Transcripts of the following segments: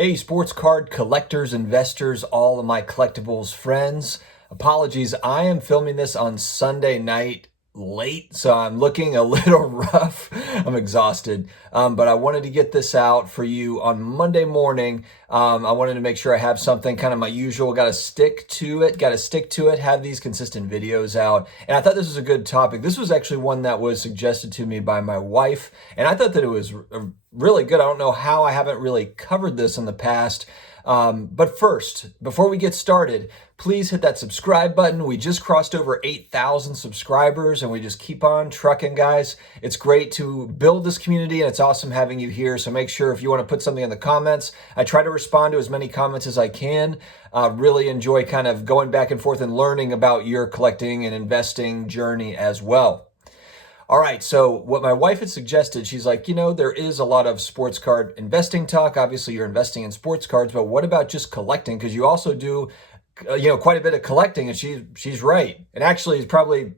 Hey, sports card collectors, investors, all of my collectibles friends. Apologies, I am filming this on Sunday night late, so I'm looking a little rough. I'm exhausted, but I wanted to get this out for you on Monday morning. I wanted to make sure I have something kind of my usual, got to stick to it, have these consistent videos out. And I thought this was a good topic. This was actually one that was suggested to me by my wife, and I thought that it was really good. I don't know how I haven't really covered this in the past. But first, before we get started, please hit that subscribe button. We just crossed over 8,000 subscribers and we just keep on trucking, guys. It's great to build this community and it's awesome having you here. So make sure if you want to put something in the comments, I try to respond to as many comments as I can. Really enjoy kind of going back and forth and learning about your collecting and investing journey as well. All right, so what my wife had suggested, she's like, there is a lot of sports card investing talk. Obviously, you're investing in sports cards, but what about just collecting? Because you also do, quite a bit of collecting, and she's right. And actually,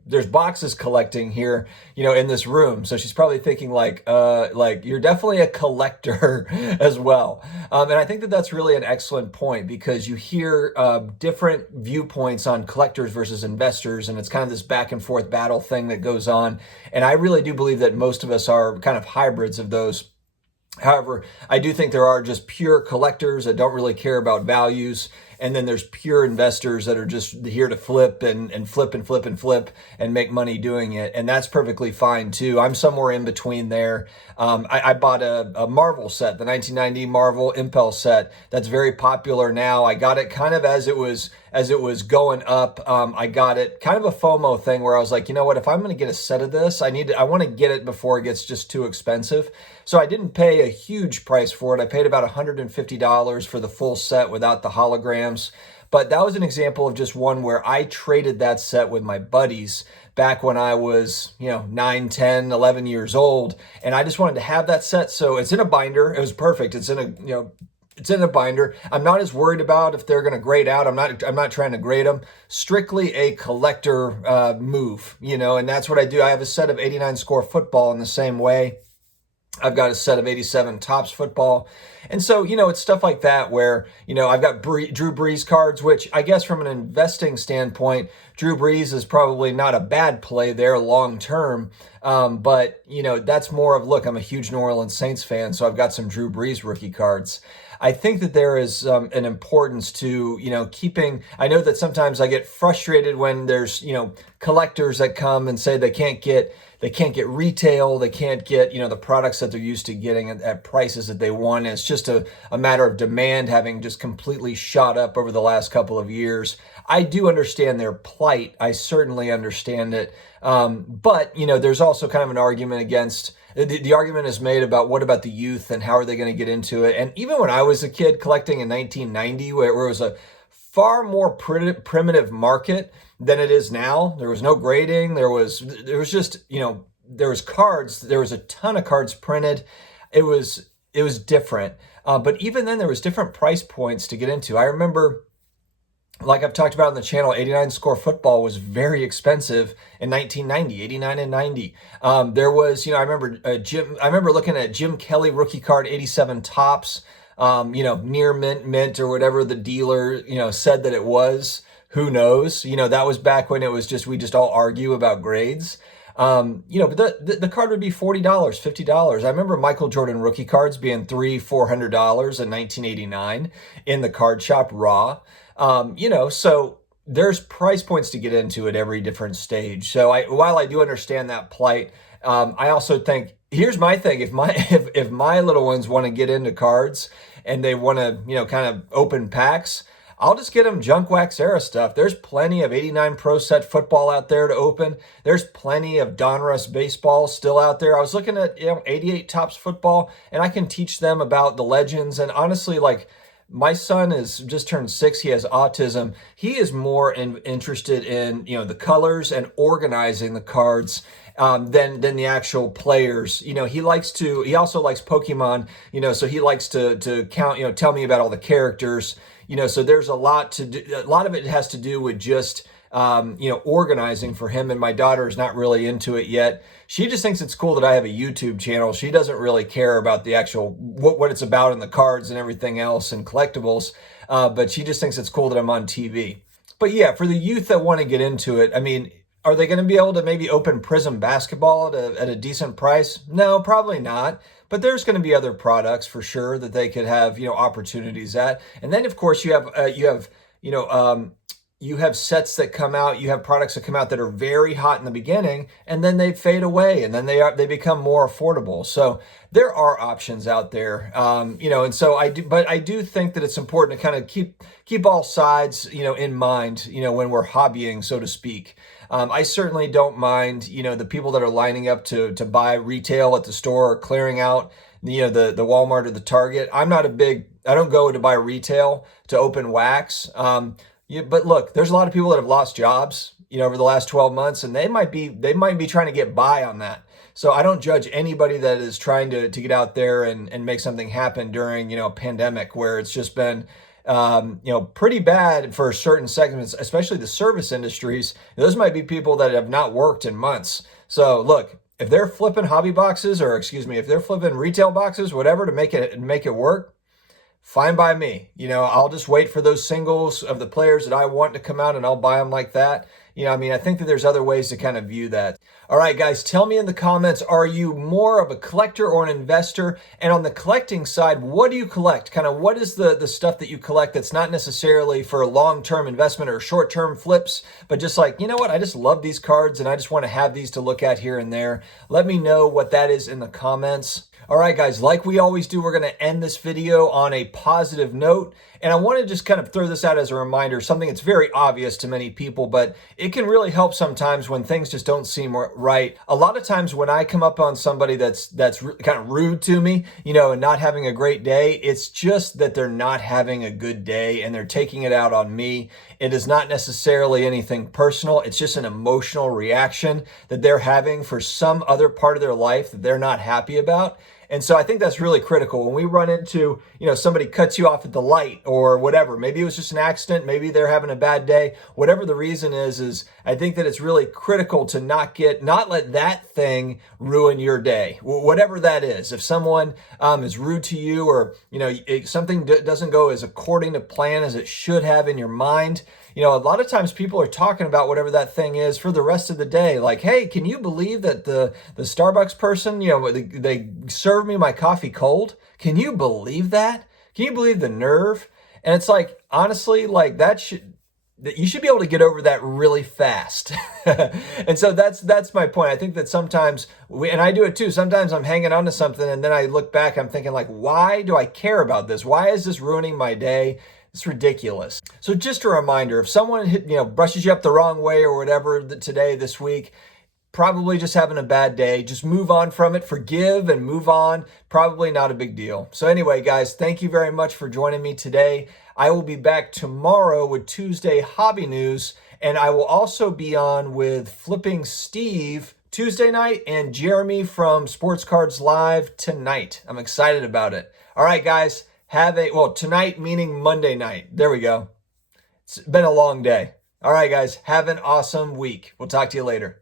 there's boxes collecting here, in this room. So she's probably thinking like you're definitely a collector as well. And I think that that's really an excellent point because you hear different viewpoints on collectors versus investors, and it's kind of this back and forth battle thing that goes on. And I really do believe that most of us are kind of hybrids of those. However, I do think there are just pure collectors that don't really care about values. And then there's pure investors that are just here to flip and flip and flip and flip and make money doing it. And that's perfectly fine too. I'm somewhere in between there. I bought a Marvel set, the 1990 Marvel Impel set. That's very popular now. I got it kind of as it was going up. I got it kind of a FOMO thing where I was like, you know what, if I'm going to get a set of this, I want to get it before it gets just too expensive. So I didn't pay a huge price for it. I paid about $150 for the full set without the holograms. But that was an example of just one where I traded that set with my buddies back when I was, 9, 10, 11 years old. And I just wanted to have that set. So it's in a binder. It was perfect. It's in a binder. I'm not as worried about if they're going to grade out. I'm not trying to grade them. Strictly a collector move, and that's what I do. I have a set of 89 score football in the same way. I've got a set of 87 Topps football. And so, it's stuff like that where, I've got Drew Brees cards, which I guess from an investing standpoint, Drew Brees is probably not a bad play there long term. But, that's more of, look, I'm a huge New Orleans Saints fan, so I've got some Drew Brees rookie cards. I think that there is an importance to, keeping, I know that sometimes I get frustrated when there's, collectors that come and say they can't get retail, they can't get, the products that they're used to getting at prices that they want. And it's just a matter of demand having just completely shot up over the last couple of years. I do understand their plight. I certainly understand it. But, there's also kind of an argument against, the argument is made about what about the youth and how are they going to get into it? And even when I was a kid collecting in 1990, where it was a far more primitive market than it is now. There was no grading. There was just, there was cards. There was a ton of cards printed. It was different. But even then there was different price points to get into. I remember, like I've talked about on the channel, 89 score football was very expensive in 1990, 89 and 90. There was, I remember looking at Jim Kelly rookie card 87 Topps, near mint or whatever the dealer, said that it was. Who knows? That was back when it was just, we just all argue about grades. But the card would be $40, $50. I remember Michael Jordan rookie cards being $300, $400 in 1989 in the card shop raw. So there's price points to get into at every different stage. So while I do understand that plight, I also think, here's my thing. If my little ones want to get into cards and they want to, kind of open packs, I'll just get them junk wax era stuff. There's plenty of 89 Pro Set football out there to open. There's plenty of Donruss baseball still out there. I was looking at 88 Topps football, and I can teach them about the legends. And honestly, like, my son is just turned 6. He has autism. He is more interested in, the colors and organizing the cards than the actual players. He also likes Pokemon, so he likes to count, tell me about all the characters. So there's a lot to do. A lot of it has to do with just organizing for him. And my daughter is not really into it yet. She just thinks it's cool that I have a YouTube channel. She doesn't really care about the actual, what it's about in the cards and everything else and collectibles. But she just thinks it's cool that I'm on TV. But yeah, for the youth that want to get into it, I mean, are they going to be able to maybe open Prism basketball at a decent price? No, probably not. But there's going to be other products for sure that they could have, opportunities at. And then of course you have sets that come out, you have products that come out that are very hot in the beginning and then they fade away and then they become more affordable. So there are options out there, and so I do think that it's important to kind of keep all sides, in mind, when we're hobbying, so to speak. I certainly don't mind, the people that are lining up to buy retail at the store or clearing out, the Walmart or the Target. I don't go to buy retail to open wax. But look, there's a lot of people that have lost jobs, over the last 12 months, and they might be trying to get by on that. So I don't judge anybody that is trying to get out there and make something happen during, a pandemic where it's just been, pretty bad for certain segments, especially the service industries. Those might be people that have not worked in months. So look, if they're flipping hobby boxes, if they're flipping retail boxes, whatever, to make it work, fine by me. I'll just wait for those singles of the players that I want to come out and I'll buy them like that. I think that there's other ways to kind of view that. All right, guys, tell me in the comments, are you more of a collector or an investor? And on the collecting side, what do you collect? Kind of what is the stuff that you collect that's not necessarily for a long-term investment or short-term flips, but just like, I just love these cards and I just want to have these to look at here and there. Let me know what that is in the comments. All right, guys, like we always do, we're going to end this video on a positive note. And I want to just kind of throw this out as a reminder, something that's very obvious to many people, but it can really help sometimes when things just don't seem right. A lot of times when I come up on somebody that's kind of rude to me, and not having a great day, it's just that they're not having a good day and they're taking it out on me. It is not necessarily anything personal. It's just an emotional reaction that they're having for some other part of their life that they're not happy about. And so I think that's really critical. When we run into, somebody cuts you off at the light or whatever, maybe it was just an accident, maybe they're having a bad day, whatever the reason is I think that it's really critical to not let that thing ruin your day, whatever that is. If someone is rude to you or, something doesn't go as according to plan as it should have in your mind, a lot of times people are talking about whatever that thing is for the rest of the day. Like, hey, can you believe that the Starbucks person, they served me my coffee cold? Can you believe that? Can you believe the nerve? And it's like, honestly, like you should be able to get over that really fast. And so that's my point. I think that sometimes and I do it too. Sometimes I'm hanging on to something and then I look back, I'm thinking like, why do I care about this? Why is this ruining my day? It's ridiculous. So just a reminder, if someone brushes you up the wrong way or whatever this week, probably just having a bad day, just move on from it, forgive and move on. Probably not a big deal. So anyway, guys, thank you very much for joining me today. I will be back tomorrow with Tuesday Hobby News, and I will also be on with Flipping Steve Tuesday night and Jeremy from Sportcards Live tonight. I'm excited about it. All right, guys. Tonight meaning Monday night. There we go. It's been a long day. All right, guys. Have an awesome week. We'll talk to you later.